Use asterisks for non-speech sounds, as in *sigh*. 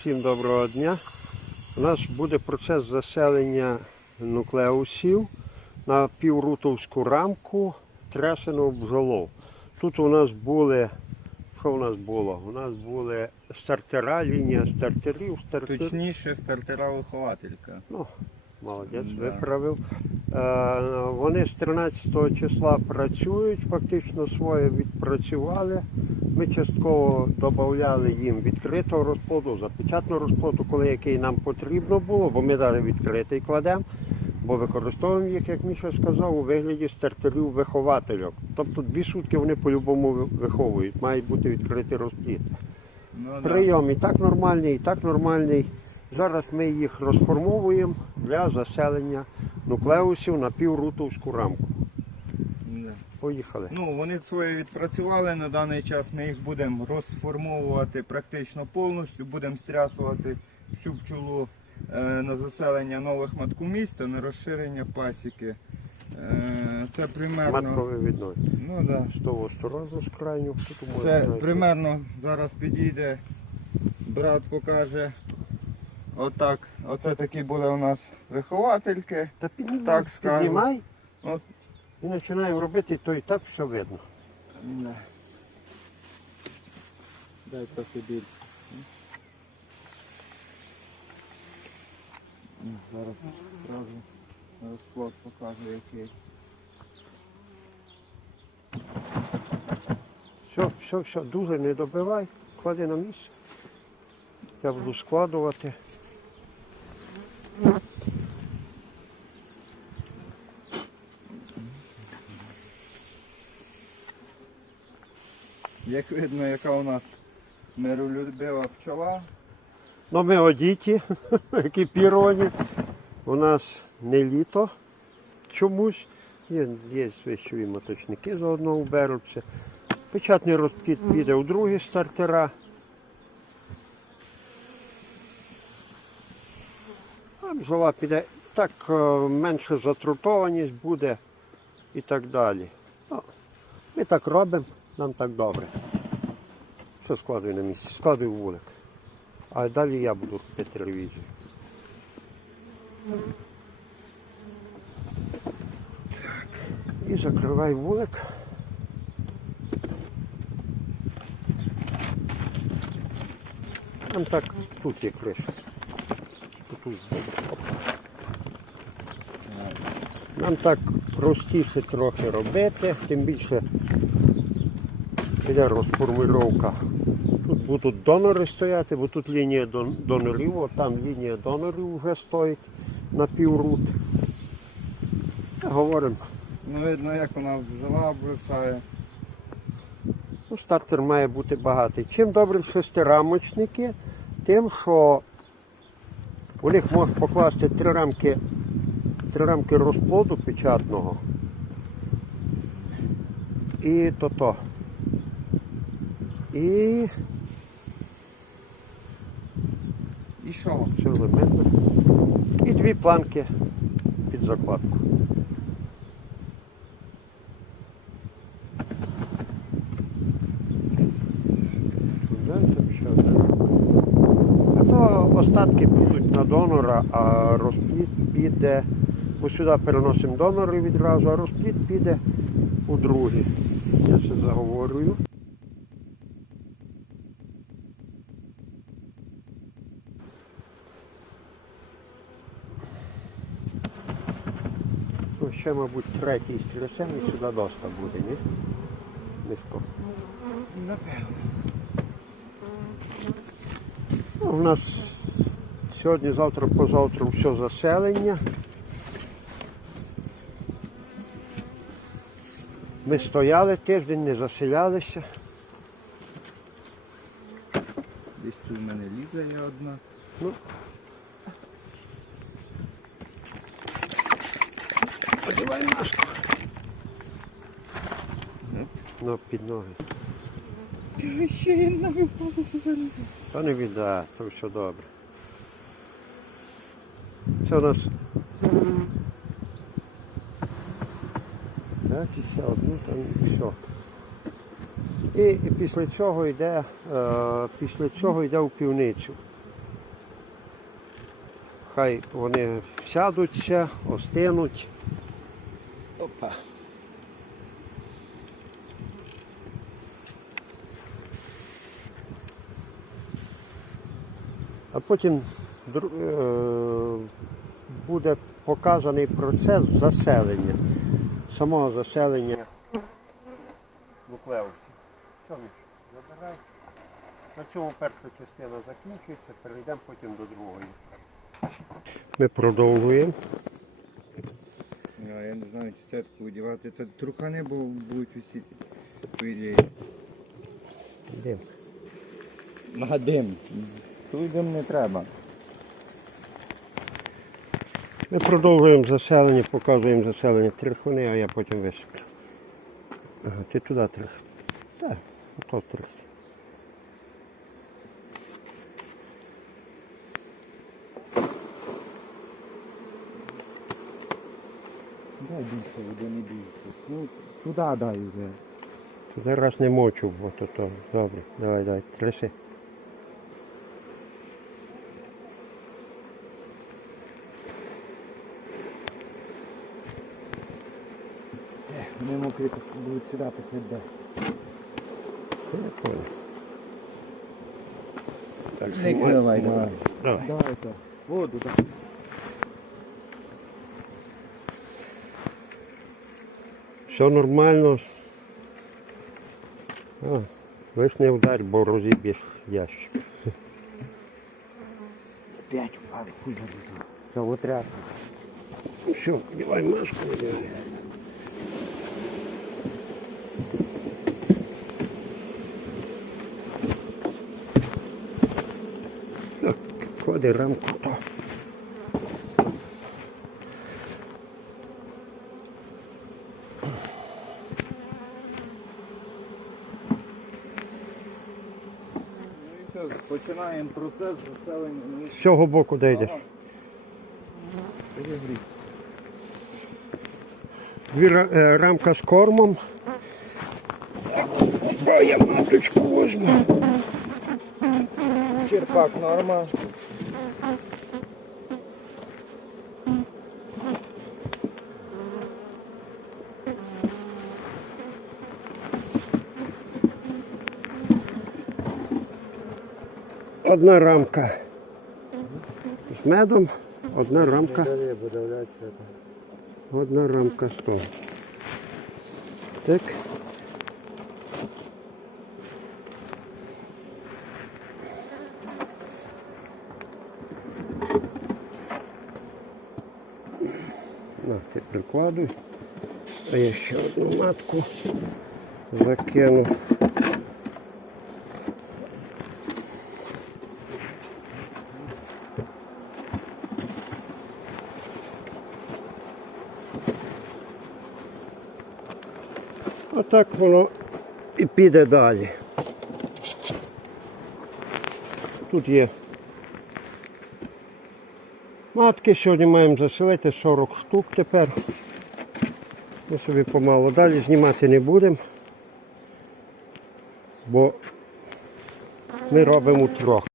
Всім доброго дня. У нас буде процес заселення нуклеусів на піврутовську рамку тресеного бджолов. Тут у нас були, що у нас було? У нас були стартера, лінія стартерів, стартер... Точніше, стартера вихователька. Ну, молодець, Да. виправив. Е, вони з 13 числа працюють, фактично своє відпрацювали. Ми частково додавали їм відкритого розплоду, запечатного розплоду, коли який нам потрібно було, бо ми далі відкритий кладемо, бо використовуємо їх, як Міша сказав, у вигляді стартерів виховательок. Тобто дві сутки вони по-любому виховують, має бути відкритий розплід. Ну. Прийом і так нормальний, і так нормальний. Зараз ми їх розформовуємо для заселення нуклеусів на піврутовську рамку. Поїхали. Ну, вони своє відпрацювали на даний час. Ми їх будемо розформовувати практично повністю, будемо стрясувати всю пчолу е, на заселення нових маткомісць та на розширення пасіки. Е, це примерно. Ну, да. З того крайню. Це примерно зараз підійде, брат покаже. Отак. Оце такі були у нас виховательки. Та піднімай, Так скажу. піднімай От. І починаємо робити, то і так все видно. Да. Дай трохи більше. Зараз одразу розклад покажу який. Все, все, все, дуже не добивай, клади на місце. Я буду складувати. Як видно, яка у нас миролюбива пчола. Ну, ми одіті, *laughs* екіпіровані. У нас не літо чомусь. Є, є свищові моточники заодно уберуться. Печатний розплід піде у другі стартера. А бджола піде так е, менше затрутованість буде і так далі. Ну, ми так робимо, нам так добре. Все складуй на місці, складуй в вулик. А далі я буду робити ревізію. Так. І закривай вулик. Там так тут є криша. Нам так простіше трохи робити, тим більше йде розформулювання. Тут будуть донори стояти, бо тут лінія донорів, от там лінія донорів вже стоїть на піврут. Говоримо, Ну видно, як вона бджола обвисає. ну, стартер має бути багатий. Чим добрі шестирамочники, тим, що у них можеш покласти три рамки, три рамки розплоду печатного. І то-то. І І що? елементно. І дві планки під закладку. А то остатки підуть на донора, а розплід піде. Бо сюди переносимо донори відразу, а розплід піде у другий. Я це заговорюю. Ну, ще, мабуть, третій стресем і сюди доска буде, ні? Мішко. Напевно. Ну, у нас сьогодні, завтра, позавтра все заселення. Ми стояли тиждень, не заселялися. Десь тут в мене ліза є одна. Ну. Подівай Ну, під ноги. Ще jedna Та не біда, то все добре. Це у нас. Так, і ще одну, там і все. І, і після цього йде, е, після цього йде в півницю. хай вони сядуться, остинуть. Опа. А потім е, буде показаний процес заселення, самого заселення Міш, забирай. На цьому перша частина закінчується, перейдемо потім до другої. Ми продовжуємо. Я не знаю, чи сетку одягати. Та трухани бо будуть усі по ідеї. Йдемо. На дим. Тут дим не треба. Ми продовжуємо заселення, показуємо заселення трихони, а я потім висиплю. Ага, ти туди трих. Так, ото трих. Дай більше води не більше. Ну, туди дай вже. Зараз не мочу, бо то то. Добре, давай, давай, тряси. Не мокрі будуть сідати понял. Так, Не давай, давай. Давай. Давайте. Воду так. Все нормально. А, лиш не вдарь, бо розіб'єш ящик. П'ять впали, хуй забуду. Це отряд. Все, давай маску надягай. Клади рамку все, починаємо процес заселення. З цього боку де йдеш. Дві ра- е, рамка з кормом. Бо я маточку возьму. Черпак норма. Одна рамка з медом, одна рамка, одна рамка того. Так. На, ти прикладуй. А я ще одну матку закину. Отак воно і піде далі. Тут є матки, сьогодні маємо заселити 40 штук тепер. Ми собі помалу далі знімати не будемо, бо ми робимо трьох.